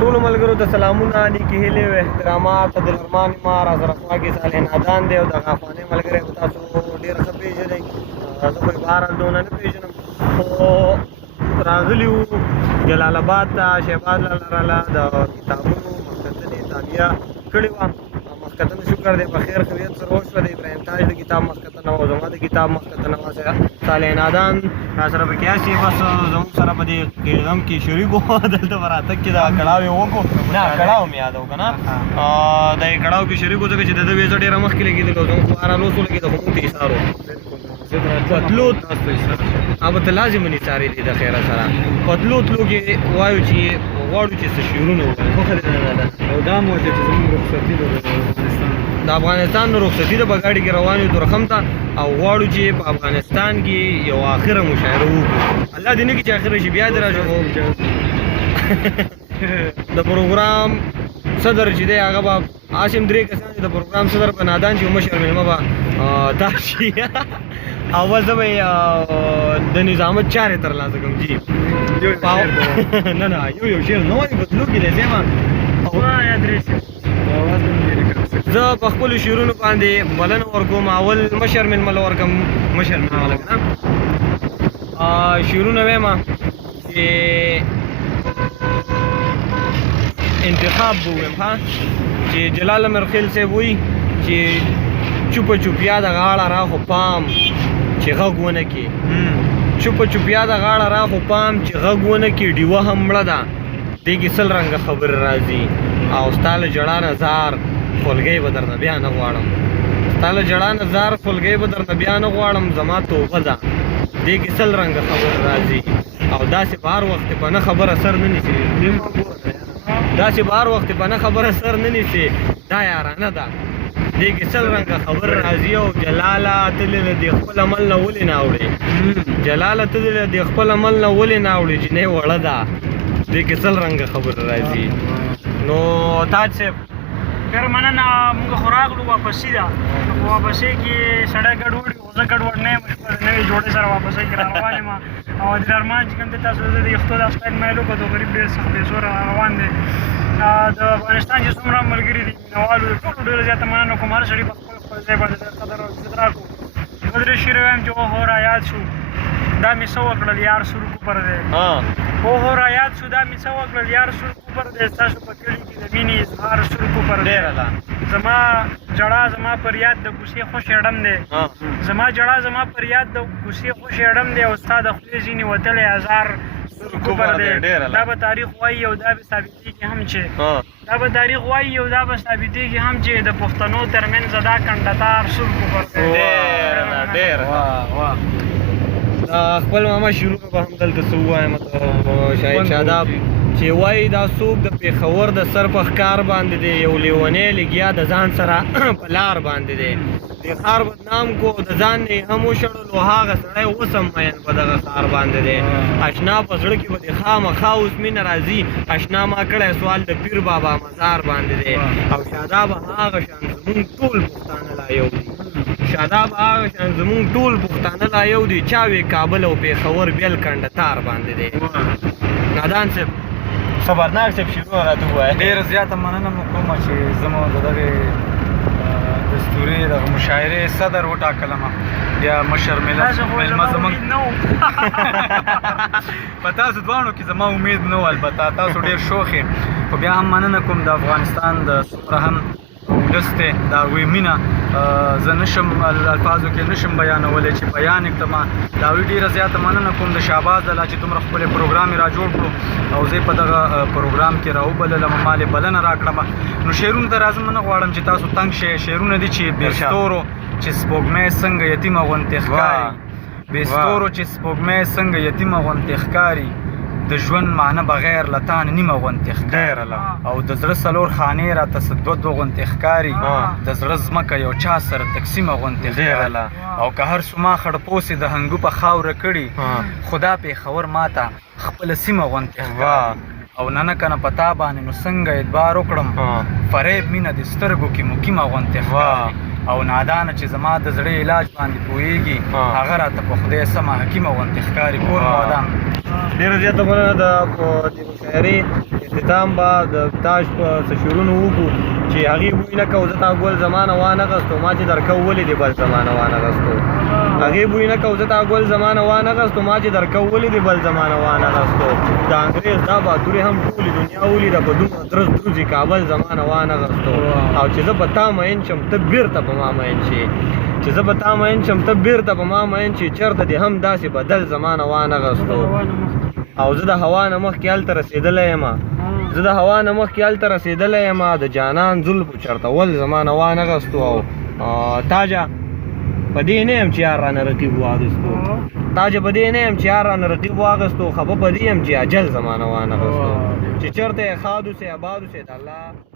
ټولو ملګرو ته سلامونه، نیکې هیلې او احترامات. عبدالرحمن ما را سره خواږې صالح نادان دی او دغه افغاني ملګری به تاسو ډېر ښه پېژنئ. زه خو یې بهرحال دونه نه پېژنم، خو راغلي وو جلال آباد ته. شهباز لاله د کتابونو مخکتنې تابعه کړې وه. مخکتنه شکر دی په خیر خیریت سره وشوه. د ابراهیم تاج د کتاب مخکتنه وه، زما د کتاب مخکتنه وه. صالح نادان را سره پکې هسې بس زموږ سره په دې غم کې شریک وو. دلته په راتګ کې دغه کړاو یې وکړو. نه کړاو مې یاد وو که نه، د یې کړاو کې شریک وو ځکه چې د ده ویزه ډېره مخکې لګېدلې وه. زموږ خو بهرحال اوس ولګېده، خو موږ ته ایثار وو. अब ته لازم نثارې دي د خیره سره. په تلو تلو کې وایو چې غواړو چې څه شعرونه ووایو. خوښه دې نه ده او دا مو چې زموږ رخصتي ده د افغانستان نه رخصتي ده، په گاډي کې روان یو تورخم ته او غواړو چې په افغانستان کې یو آخره مشاعره وکړو. الله دې نه کړي چې آخره شي بیا دې راشو. د پروګرام صدر چې دی هغه به عاصم درې کسان چې د پروګرام صدر په نادان چې مشر مېلمه به دا شي. اول زه به د نظامت چارې ترلاسه کړم. جي نه نه یو شعر نه وایي، په تلو کې دی زیمه زه په خپلو شعرونو باندې بلنه ورکوم. اول مشر مېلمه له ورکړم، مشر مېلمه له که نه شعرونه ویمه چې انتخاب به وویم ها، چې جلال امرخیل صاحب وایي چې چوپه چوپیا د غاړه را خو پام چې غږ ونه کړي. چوپه چوپیا د غاړه را خو پام چې غږ ونه کړي. ډیوه هم مړه ده دې کې سل رنګه خبرې راځي. او ستا له ژړا نه زار خولګۍ به درنه بیا نه غواړم. ستا له ژړا نه زار خولګۍ به درنه بیا نه غواړم. زما توبه ده دې کې سل رنګه خبرې راځي. او داسې په هر وخت په نه خبره سر نه نیسي. داسې په هر وخت په نه خبره سر نه نیسي. دا یارانه ده دې کې سل رنګه خبر راځي. او جلاله ته دې خپل عمل نه ولې نه اوړې. جلاله ته دې خپل عمل نه ولې نه اوړې. جنۍ وړه ده دې کې سل رنګه خبر راځي. نو تاج صاحب ډېر مننه. موږ خو راغلو واپسي ده، په واپسۍ کې سړی ګډوډ وي، خو زه ګډوډ نه یم. نوې جوړې سره واپسۍ کې را روان یم. او عبدالرحمن چې کوم دی تاسو د یختو دا سټایل مایل وکړو، غریب ډېر سخت پیسو را روان دی. د افغانستان چې څومره ملګري دي مینهوالو د ټولو ډېره زیاته مننه کوم. هر سړي په خپل خپل ځای باندې قدر او عزت راکړو. زه درې شعر وایم چې اوهو را یاد شو دا مې څه وکړل یار سور کوپر دی. اوهو را یاد شو دا مې څه وکړل یار سور کوپر دی. ستاسو په کلي کې د مینې اظهار سور کوپر دی. زما جړا زما پر یاد د کوڅې خوشې اړم دی. زما جړا زما پر یاد د کوڅې خوشې اړم دی. او ستا د خولې ځینې وتلی ازار سور کوپر دی. دا به تاریخ وایي او دا به ثابتېږي هم چې دا به تاریخ وایي او دا به ثابتېږي هم چې د پښتنو ترمنځ دا کنډتار سور کوپر دی. ډېر خپل ماما شروع به هم دلته څه ووایم شاهد شاداب چې وایي دا څوک د پېښور د سر په ښکار باندې دی. یو لیونی لګیا د ځان سره په لار باندې دی. د ښار بدنام کو د ځان نه هم وشړلو. هغه سړی اوس هم مین په دغه ښار باندې دی. اشنا په زړه کې به د خامخا اوس مینه راځي. اشنا ما کړی سوال د پیر بابا مزار باندې دی. او شاداب هغه شان زمونږ ټول پښتانه لا یو دي. شاداب هغه شان زمونږ ټول پښتانه لا یو دي. چا وی کابل او پېښور بیل کنډتار باندې دی. نادان صاحب صبرناک صاحب شروع راته ووایه. ډېره زیاته مننه مو کومه چې زموږ د دغې دستوري دغه مشاعرې صدر وټاکلم. بیا مشر مېلمه زموږ په تاسو دواړو کې زما امید نه و. البته تاسو ډېر شوخ یې، خو بیا هم مننه کوم د افغانستان د څومره هم ولس دی د هغوی مینه زه نشم الفاظو کې نشم بیانولی چې بیان یې کړم. د هغوی ډېره زیاته مننه کوم د شهباز لاله چې دومره ښکلی پروګرام یې را جوړ کړو او زه یې په دغه پروګرام کې را وبللم. ما یې بلنه را کړم. نو شعرونو ته راځم، نه غواړم چې تاسو تنګ شئ. شعرونه دي چې بې ستورو چې سپوږمۍ څنګه یتیمه غوندې ښکاري. بې ستورو چې سپوږمۍ څنګه یتیمه غوندې ښکاري. د ژوند معنی بغیر له تا نه نیمه غوندې ښکاري. او د زړه څلور خانې راته څه دوه دوه غوندې ښکاري. د زړه ځمکه یو چا سره تقسیمه غوندې ښکاري. او که هر څوما خړپوسې د هنګو په خاوره کړي، خدا پېښور ماته خپله سیمه غوندې ښکاري. او نه که نه په تا باندې نو څنګه اعتبار وکړم. فریب مینه د سترګو کې مقیمه غوندې ښکاري. او نادانه چې زما د زړه علاج باندې پوهېږي هغه راته په خدای سمه حکیمه غوندې ښکاري کور مو ودان ډېره زیاته مننه د مشاعرې اختتام به د تاج په څه شعرونو وکړو چې هغې بوی نه کو زه تا ګل زمانه وانغستو ما چې درکو ولې دې بل زمانه وانغستو هغې بوی نه کو زه تا ګل زمانه وانغستو ما چې درکو ولې دې بل زمانه وانغستو د انګرېز دا بهادري هم ټولې دنیا ولیده په دومره درز دروزي کابل زمانه وانغستو او چې زه په تا مین شم ته بېرته په ما مین شي چې زه به تا مین شم ته بېرته په ما مین شي چېرته دې هم داسې بدل زمانه وانغستو او زه د هوا نه مخکې هلته رسېدلی یم زه د هوا نه مخکې هلته رسېدلی یم د جانان زلفو چرته ول زمانه وانغستو او تاجه په دې نه یم چې یار رانه رقیب واغستو تاجه په دې نه یم چې یار رانه رقیب واغستو خفه په دې یم چې اجل زمانه وانغستو چې چېرته یې ښاد اوسې آباد اوسې د الله